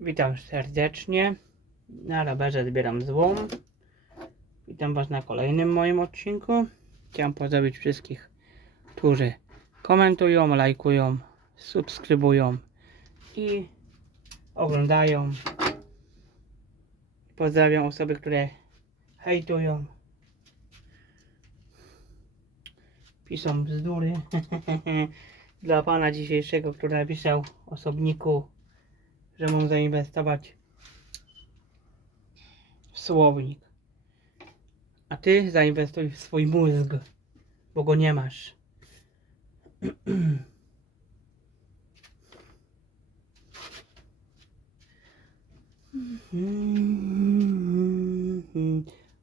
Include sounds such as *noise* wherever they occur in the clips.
Witam serdecznie. Na rowerze zbieram złom. Witam Was na kolejnym moim odcinku. Chciałem pozdrowić wszystkich, którzy komentują, lajkują, subskrybują i oglądają. Pozdrawiam osoby, które hejtują. Piszą bzdury. *laughs* Dla pana dzisiejszego, który napisał osobniku że mam zainwestować w słownik. A ty zainwestuj w swój mózg, bo go nie masz.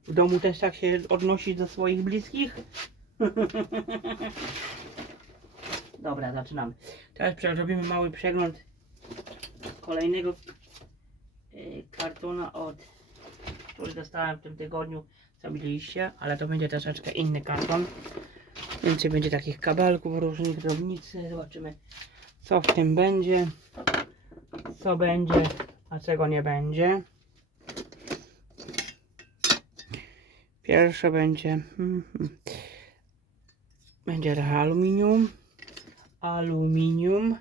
W domu też tak się odnosisz do swoich bliskich? *laughs* Dobra, zaczynamy. Teraz zrobimy mały przegląd kolejnego y, kartona od który dostałem w tym tygodniu. Co widzieliście, ale to będzie troszeczkę inny karton. Więcej będzie takich kabelków różnych drobnicy. Zobaczymy co w tym będzie co będzie a czego nie będzie. Pierwsze będzie hmm, hmm, będzie trochę aluminium. Aluminium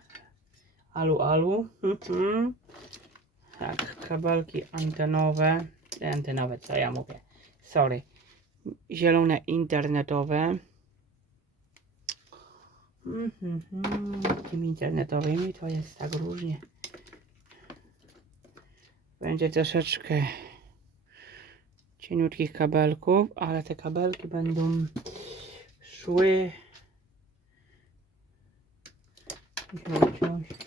Alu, alu. Mhm. Tak, kabelki antenowe. Antenowe, co ja mówię? Sorry. Zielone internetowe. Mhm. Tymi internetowymi to jest tak różnie. Będzie troszeczkę cieniutkich kabelków, ale te kabelki będą szły. Musimy wyciąć.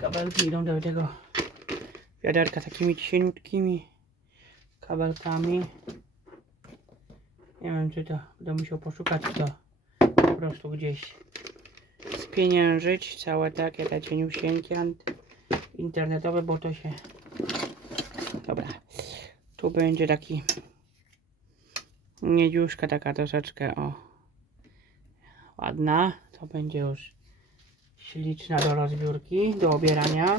Kabelki idą do tego wiaderka takimi cieniutkimi kabelkami. Nie wiem, czy to będę musiał poszukać, czy to po prostu gdzieś spieniężyć. Całe takie te cieniusieńkie ant- internetowe, bo to się... Dobra. Tu będzie taki niedziuszka taka troszeczkę, o ładna. To będzie już śliczna do rozbiórki, do obierania.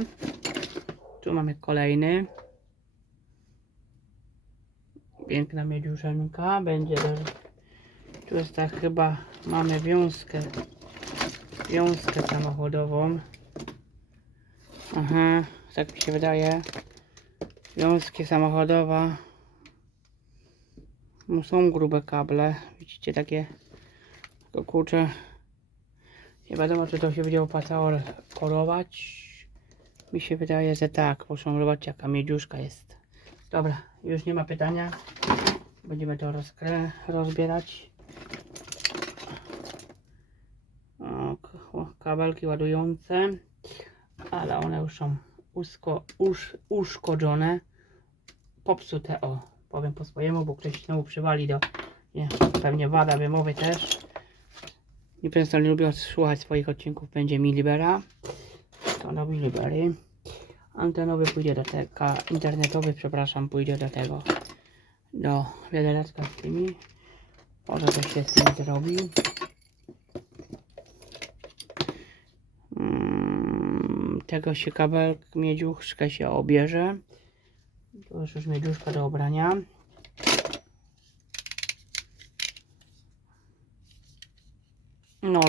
Tu mamy kolejny. Piękna miedziuszenka. Będzie też... Tu jest tak chyba... Mamy wiązkę. Wiązkę samochodową. Aha, tak mi się wydaje. Wiązki samochodowa. No są grube kable. Widzicie takie... Tylko kurczę... Nie wiadomo, czy to się będzie opłacało korować. Mi się wydaje, że tak. Muszą zobaczyć, jaka miedziuszka jest. Dobra, już nie ma pytania. Będziemy to rozkrę rozbierać. O, kabelki ładujące, ale one już są usko, usz, uszkodzone, popsute, o, powiem po swojemu, bo ktoś znowu przywali do, nie, pewnie wada wymowy też. Często nie lubię słuchać swoich odcinków, będzie mi libera. To do mi libery. Antenowy pójdzie do tego, internetowy, przepraszam, pójdzie do tego, do wiadereczka z tymi. Może coś się z tym zrobi. Mm, tego się kabel, miedziuszkę się obierze. To jest już miedziuszka do obrania.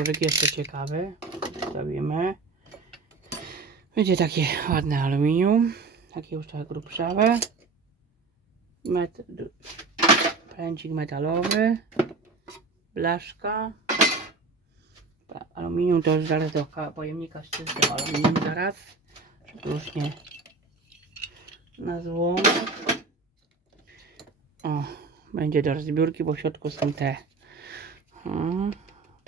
Nożyk jeszcze ciekawy. Zostawimy. Będzie takie ładne aluminium. Takie już trochę grubszawe. Met pręcik metalowy. Blaszka. Aluminium to już zaraz do ka- pojemnika z czystym aluminium zaraz. Żeby już nie na złom. O, będzie do rozbiórki, bo w środku są te. O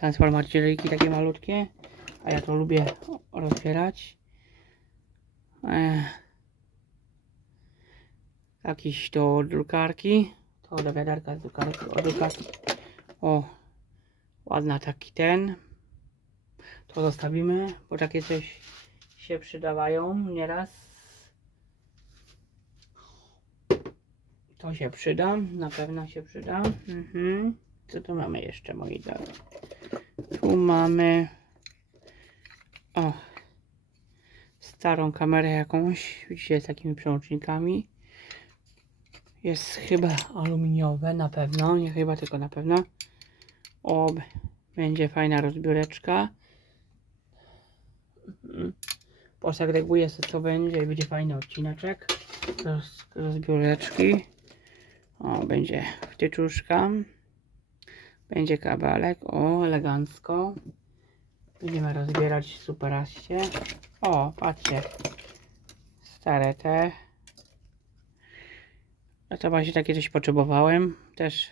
transformacyjki takie malutkie, a ja to lubię rozbierać. Ech. Jakiś do drukarki, to do wiaderka z drukarki, o drukarki. O, ładna taki ten. To zostawimy, bo takie coś się przydawają nieraz. To się przyda, na pewno się przyda. Mhm. Co tu mamy jeszcze, moi drodzy? Tu mamy o starą kamerę jakąś. Widzicie, z takimi przełącznikami. Jest chyba aluminiowe, na pewno. Nie chyba, tylko na pewno. O, będzie fajna rozbióreczka. Mhm. Posegreguję sobie co będzie i będzie fajny odcineczek. Roz, rozbióreczki. O, będzie wtyczuszka. Będzie kabelek. O, elegancko. Będziemy rozbierać superaście. O, patrzcie. Stare te. A to właśnie takie coś potrzebowałem. Też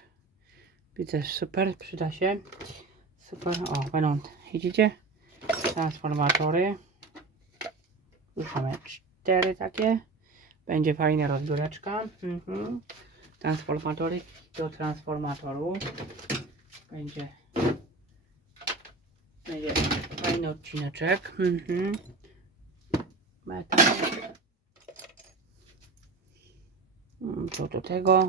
widzę super, przyda się. Super. O, będą, widzicie? Transformatory. Już mamy cztery takie. Będzie fajna rozbióreczka. Mhm. Transformatory do transformatoru. Będzie będzie fajny odcineczek. Mhm. Mm, To do tego.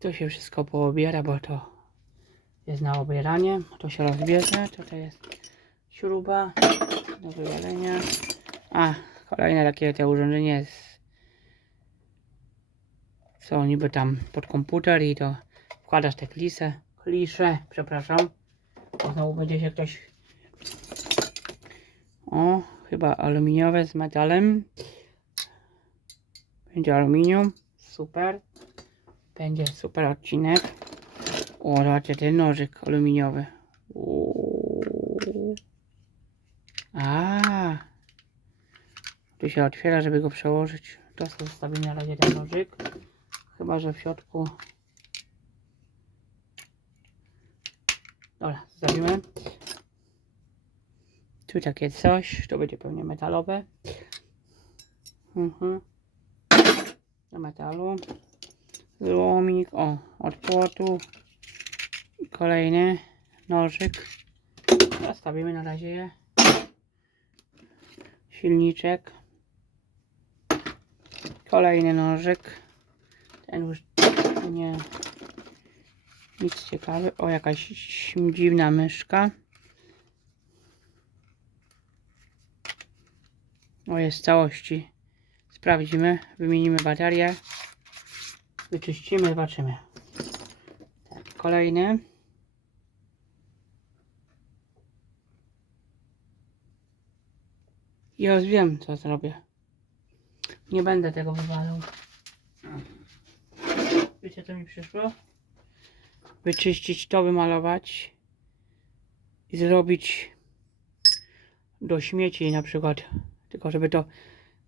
To się wszystko poobiera, bo to jest na obieranie. To się rozbierze. Tutaj jest śruba do wywalenia. A, kolejne takie te urządzenie jest co niby tam pod komputer i to wkładasz te klisę, klisze, przepraszam. Znowu będzie się ktoś o, chyba aluminiowe z metalem. Będzie aluminium, super. Będzie super odcinek. O, zobaczcie ten nożyk aluminiowy. A, tu się otwiera, żeby go przełożyć. To sobie zostawimy na razie ten nożyk. Chyba, że w środku. Dobra, zostawimy. Tu takie coś, to będzie pewnie metalowe. Mhm. Do metalu. Złomik, o, od płotu. Kolejny nożyk. Zostawimy na razie je. Silniczek. Kolejny nożyk. Ten już nie nic ciekawy. O, jakaś dziwna myszka. O, jest całości. Sprawdzimy, wymienimy baterię. Wyczyścimy, zobaczymy. Tak, kolejny. Ja już wiem, co zrobię. Nie będę tego wywalał. Wiecie, co mi przyszło? Wyczyścić to, wymalować i zrobić do śmieci na przykład. Tylko żeby to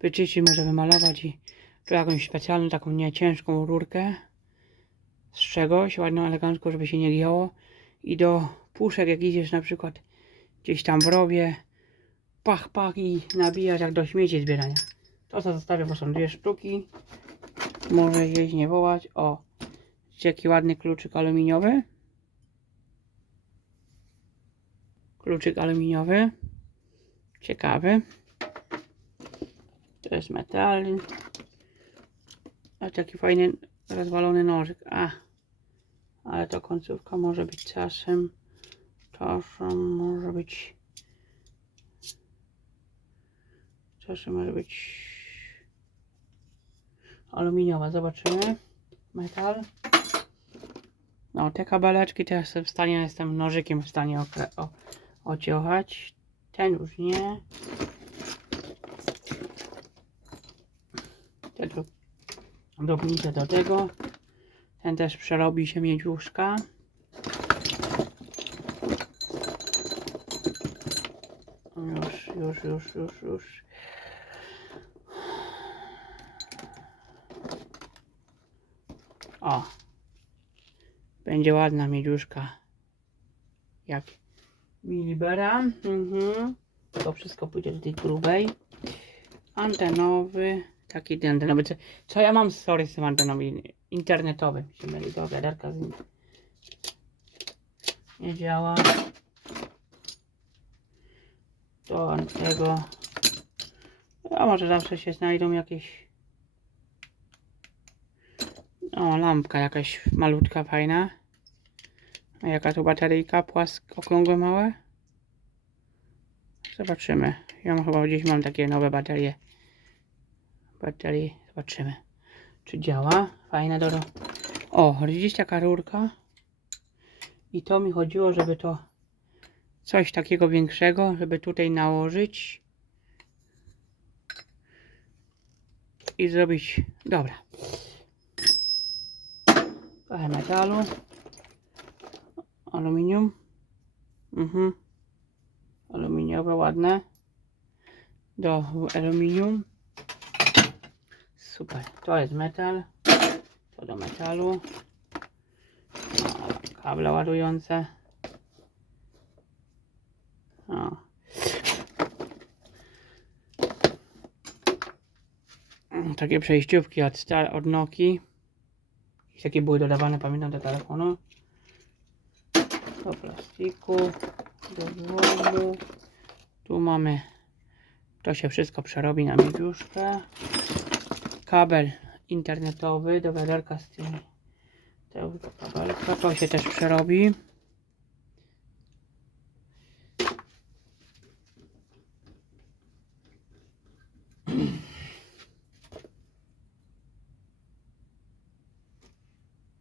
wyczyścić, może wymalować i tu jakąś specjalną, taką nie ciężką rurkę z czegoś, ładną, elegancko, żeby się nie gięło. I do puszek, jak idziesz na przykład gdzieś tam w rowie, pach, pach i nabijasz jak do śmieci zbierania. To co zostawię, bo są dwie sztuki. Może jeść nie wołać. O, widzicie jaki ładny kluczyk aluminiowy. Kluczyk aluminiowy. Ciekawy. To jest metal. A taki fajny rozwalony nożyk. A, ale to końcówka może być czasem. Czasem może być. Czasem może być aluminiowa. Zobaczymy. Metal. No, te kabeleczki jestem w stanie, jestem nożykiem w stanie o. Ten już nie. Te drobnice do tego. Ten też przerobi się miedziuszka. Już, już, już, już, już. O. Będzie ładna miedziuszka. Jak milibera. Mhm. To wszystko pójdzie do tej grubej. Antenowy. Taki antenowy. Co, co ja mam sorry z tym antenowym internetowym? Się myli do wiaderka z nim. Nie działa. Do tego. A może zawsze się znajdą jakieś o, lampka jakaś malutka, fajna. A jaka tu bateryjka? Płask, okrągłe, małe? Zobaczymy. Ja mam chyba gdzieś mam takie nowe baterie. Baterie. Zobaczymy. Czy działa? Fajne do. O, widzisz taka rurka. I to mi chodziło, żeby to coś takiego większego, żeby tutaj nałożyć. I zrobić. Dobra. Trochę metalu. Aluminium. Mhm. Aluminiowe, ładne. Do aluminium. Super. To jest metal. To do metalu. Kable ładujące. O. Takie przejściówki od, od Nokii. I takie były dodawane, pamiętam, do telefonu. Do plastiku. Do złomu. Tu mamy. To się wszystko przerobi na miedziuszkę. Kabel internetowy do wiaderka z tymi. Tego kabelka. To się też przerobi.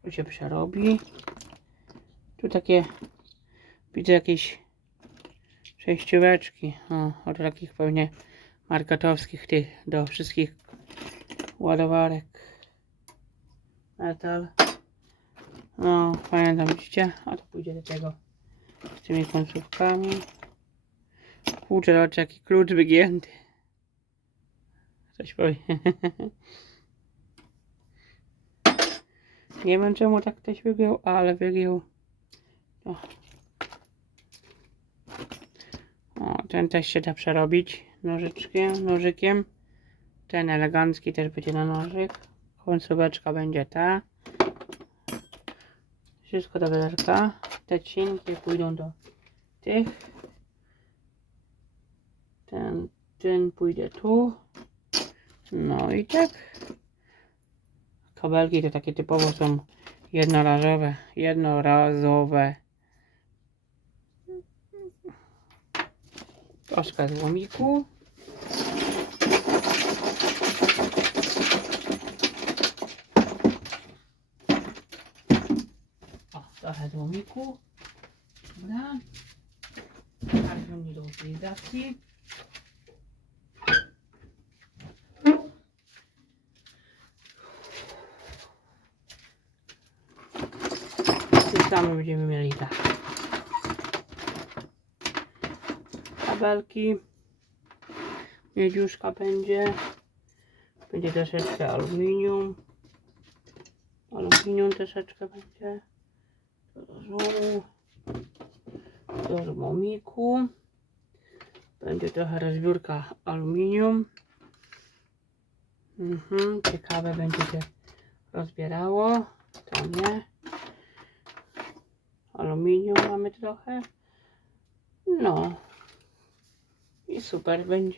Tu się przerobi. Tu takie widzę jakieś przejścióweczki. O, od takich pewnie markatowskich tych do wszystkich ładowarek. Metal. No, pamiętam, widzicie? A to pójdzie do tego z tymi końcówkami. Kurczę, zobacz jaki klucz wygięty. Coś powie. *laughs* Nie wiem czemu tak ktoś wygiął, ale wygiął. O. o, ten też się da przerobić nożyczkiem, nożykiem. Ten elegancki też będzie na nożyk. Końcóweczka będzie ta. Wszystko do wiaderka. Te cienkie pójdą do tych. Ten, ten pójdzie tu. No i tak. Kabelki to takie typowo są jednorazowe. Jednorazowe. Troszkę złomiku. O, trochę złomiku. Dobra. Karpion nie do utylizacji. Samym będziemy mieli tak. Kabelki. Miedziuszka będzie. Będzie troszeczkę aluminium. Aluminium troszeczkę będzie. To do żmomiku. Będzie trochę rozbiórka aluminium. Mhm, ciekawe będzie się rozbierało. To nie. Aluminium mamy trochę. No. I super. Będzie,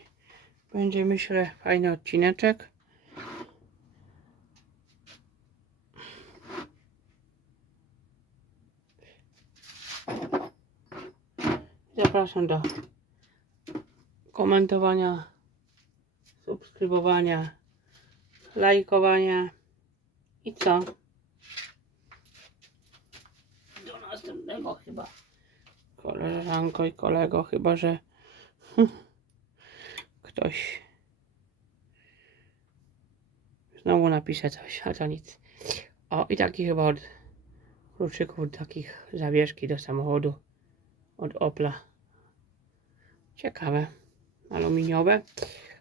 będzie myślę fajny odcineczek. Zapraszam do komentowania, subskrybowania, lajkowania i co? Do następnego chyba. Koleżanko i kolego, chyba że ktoś znowu napisze coś, a to nic. O, i taki chyba od kluczyków, takich zawieszki do samochodu od Opla. Ciekawe. Aluminiowe.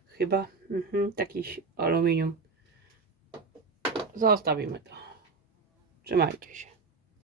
Chyba mhm, taki aluminium. Zostawimy to. Trzymajcie się.